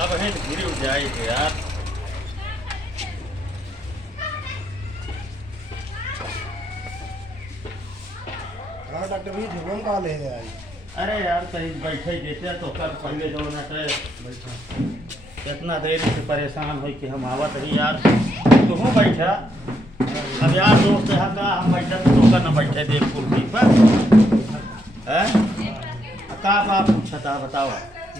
अब है गिरी उठ जाएगी यार। हाँ डॉक्टर भैया झुलम कहाँ ले आए? अरे यार कहीं बैठे देते तो कल पहले जो न बैठा इतना देर से परेशान हो कि हम आवत रही यार। तुम बैठा अब यार दोस्त यहाँ का हम बैठा तो न बैठे देख कुर्सी पर है का बाप पूछता बताओ।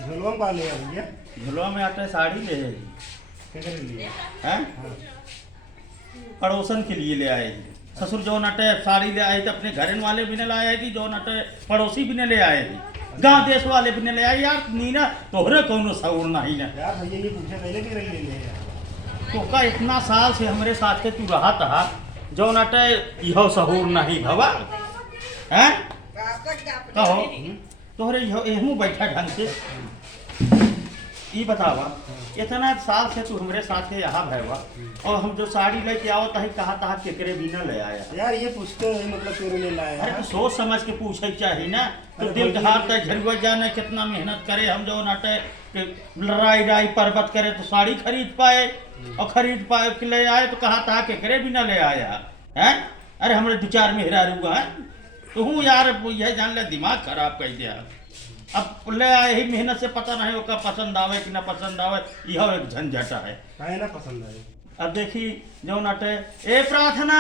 झुलम कहाँ ले आए भैया? झुलवा में आटे साड़ी ले है किधर लिए? हैं पड़ोसन के लिए ले आए जी। ससुर जो नटे साड़ी ले आए थे अपने घरन वाले भी ने लाए थी, जो नटे पड़ोसी भी ने ले आए थे, गांव देश वाले भी ने ले आए। यार नीना तोहरे कौनो सऊर नहीं ना यार भैया ये पूछे पहले कि रही ले आए? तो का इतना साल से हमारे साथ के तू रहा था जो नटे यहो सहूर नहीं भवा हैं कहो तोहरे यहू बैठा ढंग से ई बतावा इतना साल से तू हमारे साथ यहाँ भैया और हम जो साड़ी लेके आओ तही कहा तहा केकरे भी न ले आया। यार ये पूछते हैं मतलब तेरे लिए लाए अरे हैं। तो सोच समझ के पूछे चाहिए ना। तो अरे दिल भाई, हाथ तक झरवा जाने कितना मेहनत करे हम जो नाटे लड़ाई राई पर्वत करे तो साड़ी खरीद पाए और खरीद पाए कि ले आए तो कहा था केकरे भी न ले आया हैं। अरे हमारे दो चार मेहरा रुआ है तो हूँ यार यह जान ले दिमाग खराब कर दिया। अब ले आए ही मेहनत से पता नहीं होगा पसंद आवे कि ना पसंद आवे यह एक झंझटा है। काहे ना पसंद आए? अब देखी जो नटे ए प्रार्थना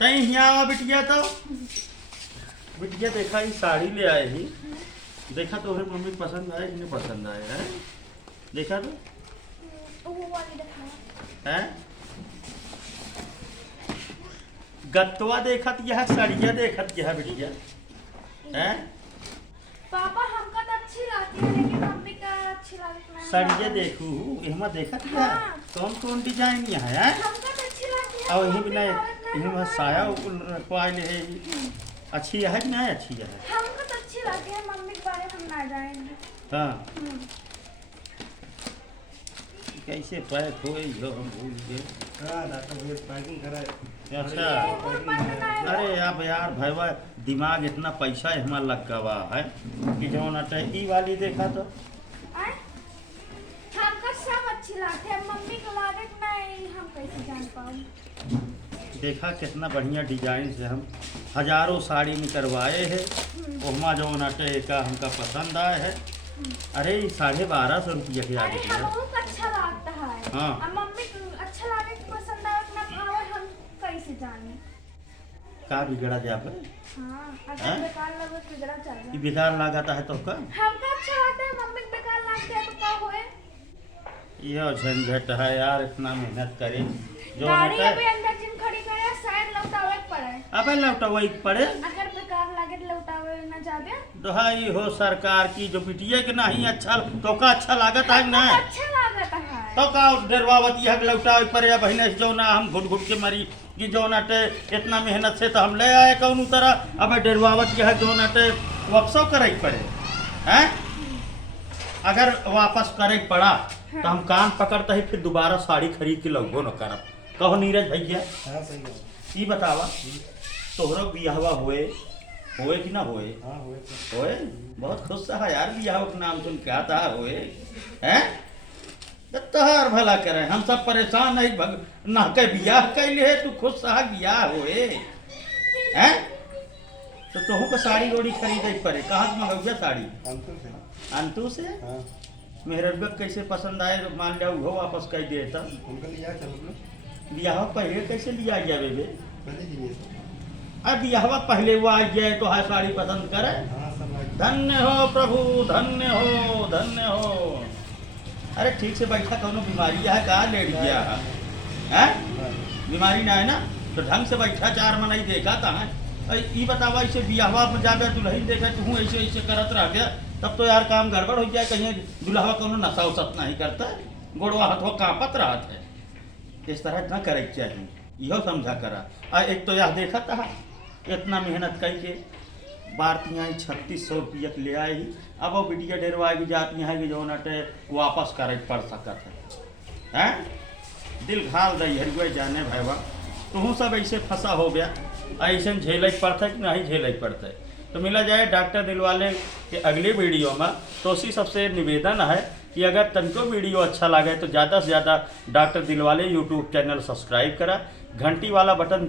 तई हिया बिटिया तो बिटिया देखा ही साड़ी ले आए ही देखा तो हमारी मम्मी पसंद आए कि नहीं पसंद आए है देखा तो वो वाली दिखाया है गत्वा देखत यह सड़िया देखत यह बिटिया है पापा हमका तो अच्छी लगती है लेकिन मम्मी का अच्छी लगती है। सड़िया देखू इहमा देखत यह हाँ। कौन कौन डिजाइन यह है हमका तो अच्छी लगती है। और यही बिना इहमा साया पाए है अच्छी है कि नहीं अच्छी है? हमको तो अच्छी लगती है मम्मी के बारे में हम ना जाएंगे। हाँ हम्म। कैसे पैक हो जो हम भूल गए। हाँ डॉक्टर भैया पैकिंग कराए। अच्छा और पसंद आया। अरे अब यार भैया दिमाग इतना पैसा हमारा लग गवा है कि जो नटे ई वाली देखा तो आए? हमका सब अच्छी लगती है मम्मी को लागे कि नहीं हम कैसे जान पाऊँ। देखा कितना बढ़िया डिजाइन से हम हजारों साड़ी में करवाए हैं ओहमा जो नटे का हमका पसंद आए है। अरे 1250 रुपया के अरे आगे हमको अच्छा लगता है। हाँ। अब मम्मी को अच्छा लगे कि पसंद आए कि ना भावे हम कैसे जाने। का बिगड़ा जा हाँ हैं? अगर बेकार लगे तो जरा चल कि जाए। बेकार लगाता है तो का हमका अच्छा लगता है मम्मी को बेकार लगता है तो क्या होए। यह झंझट है यार इतना मेहनत करे जो गाड़ी नटे अभी अंदर जिम खड़ी करे शायद लौटावे के पड़े। अबे लौटवई पड़े अगर बेकार लगे तो लौटावे ना जाबे। दोहाई हो सरकार की जो बिटिया के नहीं अच्छा तो का अच्छा लागत है ना अच्छा लागत है। तो का डरवावती है लौटा पड़े अब बहने जो ना हम घुट घुट के मरी कि जो नटे इतना मेहनत से तो हम ले आए कौन तरह अब डरवावती है जो नटे वापसो करे पड़े हैं। अगर वापस करे पड़ा तो हम कान पकड़ते ही फिर दोबारा साड़ी खरीद के लगो न करब कहो नीरज भैया हाँ सही है। ई बतावा तोहरो बियाहवा होए होए कि ना होए? हाँ हुए तो। होए बहुत खुश है यार बियाह के नाम सुन के आता होए हैं तो तोहार भला करे हम सब परेशान है ना के बियाह कैले है तू खुश है बियाह होए हैं तो तोहू को साड़ी ओड़ी खरीदे पड़े कहाँ से मंगौया साड़ी? अंकुर से। अंतु से हाँ मेरे कैसे पसंद आए तो मान लिया वो वापस कर दे तब उनका लिया चलो लोग बियाह पहले कैसे लिया जावे बे? पहले जी लिए। अब बियाह पहले वो आ जाए तो है साड़ी पसंद करे। हाँ सब लाइक। धन्य हो प्रभु धन्य हो धन्य हो। अरे ठीक से बैठा कौनो बीमारी है का लेट गया है बीमारी ना है ना तो ढंग से बैठा चार मन ही देखा था ई बतावा ऐसे बियाहवा में जाबे दुल्हन देखा तू ऐसे ऐसे करत रह गया तब तो यार काम गड़बड़ हो जाए कहीं दुल्हवा कौनो नशा उसत नहीं करता गोड़वा हाथवा कांपत रहत है। इस तरह ना करे के चाहिए यहो समझा करा। एक तो यह देखा था इतना मेहनत करके भारतीय 3600 रुपया के ले आए ही अब वो बिटिया डेरवा की जाती है कि जो नटे वापस करे पड़ सकत है हैं दिल घाल दई हर जाने भैया तू सब ऐसे फंसा हो गया ऐसे झेल पड़ता कि नहीं झेल पड़ता तो मिला जाए डॉक्टर दिलवाले के अगली वीडियो में। तो उसी सबसे निवेदन है कि अगर तनको वीडियो अच्छा लगे तो ज़्यादा से ज़्यादा doctor Dilwale YouTube channel subscribe करा, घंटी वाला बटन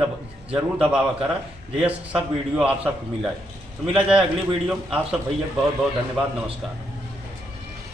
जरूर दबावा करा, ये सब वीडियो आप सबको मिला है। तो मिला जाए अगली वीडियो में। आप सब भैया बहुत बहुत धन्यवाद, नमस्कार।